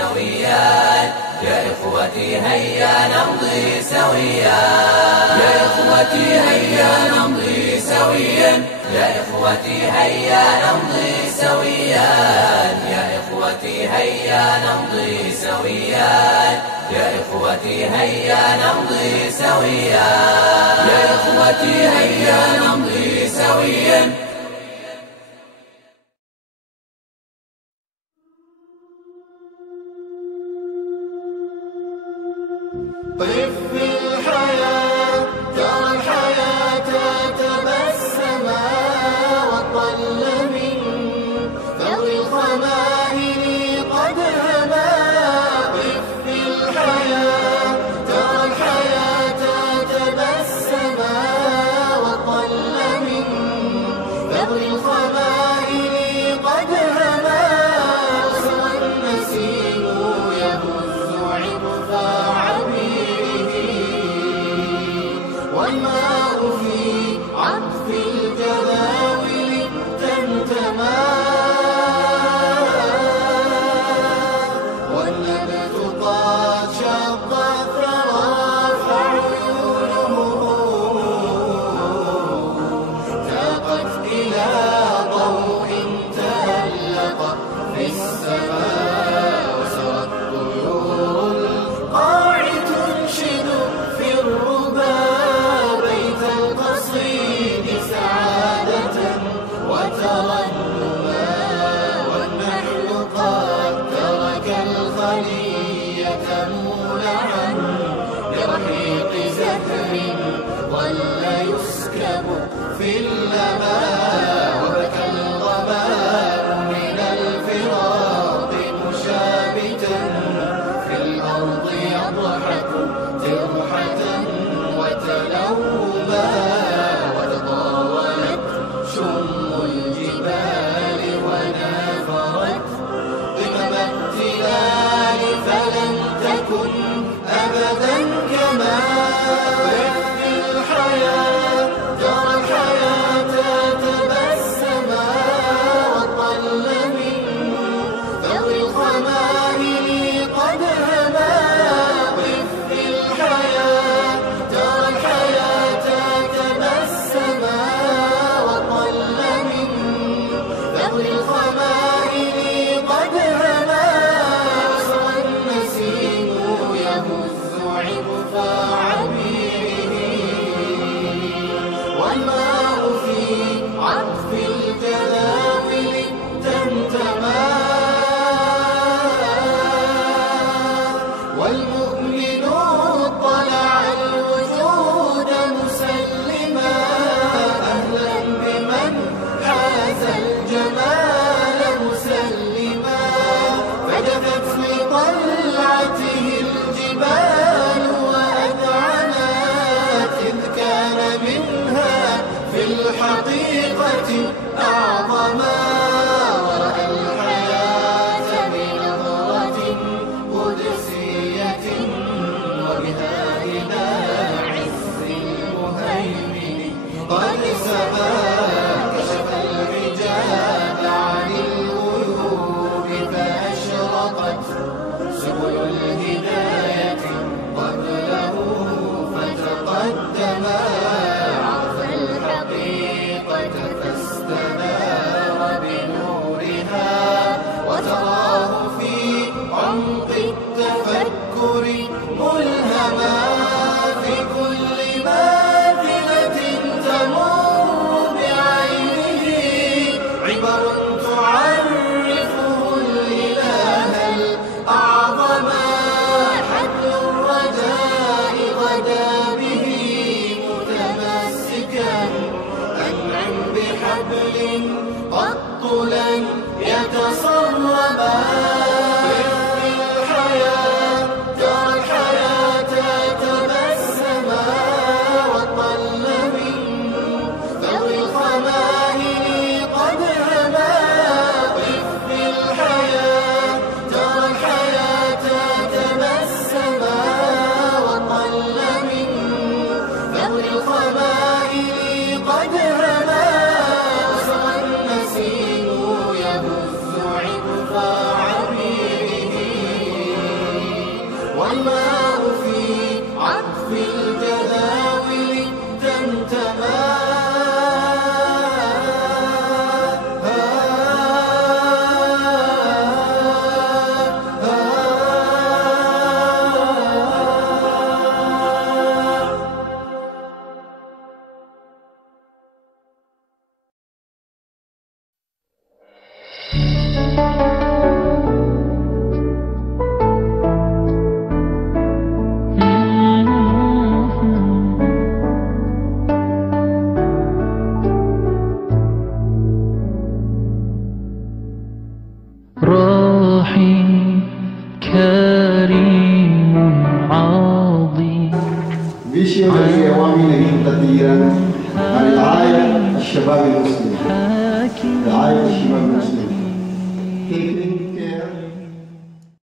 سويا، يا إخوتي هيا نمضي سويا، يا إخوتي هيا نمضي سويا، يا إخوتي هيا نمضي سويا، يا إخوتي هيا نمضي سويا، يا إخوتي هيا نمضي سويا، يا إخوتي هيا نمضي سويا. طف في الحياة ترى الحياة تبسما، وطل من ثغر الخمائل قد هما. طف في الحياة ترى الحياة تبسما، وطل من ثغر الخمائل قد هما. وسوى النسيم يهز عطفا والماء في عطف الجداول تمتما، والنبت قد شق الثرى فعيونه تاقت إلى ضوء تألق في السماء. وسرت طيور القاع تنشد في الربا بيت القصيد سعادة وترنما، والنحل قد ترك الخلية مولعا برحيق زهر ظل يسكب في اللماء. وبكى الغمام من الفراق مشابتا في الأرض يضحك ترحة وتلوما، وتطاولت شم الجبال ونافرت قمم التلال فلم تكن أبدا كما. طف الحياة ترى الحياة تبسما، وطل من ثغر الخمائل قد هما. طف الحياة ترى الحياة تبسما، وطل من ثغر الخمائل قد هما. وسوى النسيم يهز عطفا عبيره، والماء في عطف الجداول تمتما، والمؤمن اطلع الوجود مسلما، أهلا بمن حاز الجمال مسلما. فجفت لطلعته الجبال وأذعنت، إذ كان منها في الحقيقة أعظما. ورأى الحياة بنظرة قدسية، وبها إلى عز المهيمن قد سما. كشف الحجاب عن الغيوب فأشرقت سبل الهداية قبله فتقدما. عرف الحقيقة فاستنار بنورها، وتراه في عمق التفكر ملهما. في كل ماثلة تمر بعينه عبر تعرفه الإله الأعظم. حبل الرجاء غدا به متمسكا، أنعم بحبل قط لن يتسربا. طف الحياة ترى الحياة والماء في عطف الجداول تمتما. راحي كريم عظيم. فيشيو الذي يوامي نجيب تديرا عن رعاية الشباب المسلم، رعاية الشباب المسلم.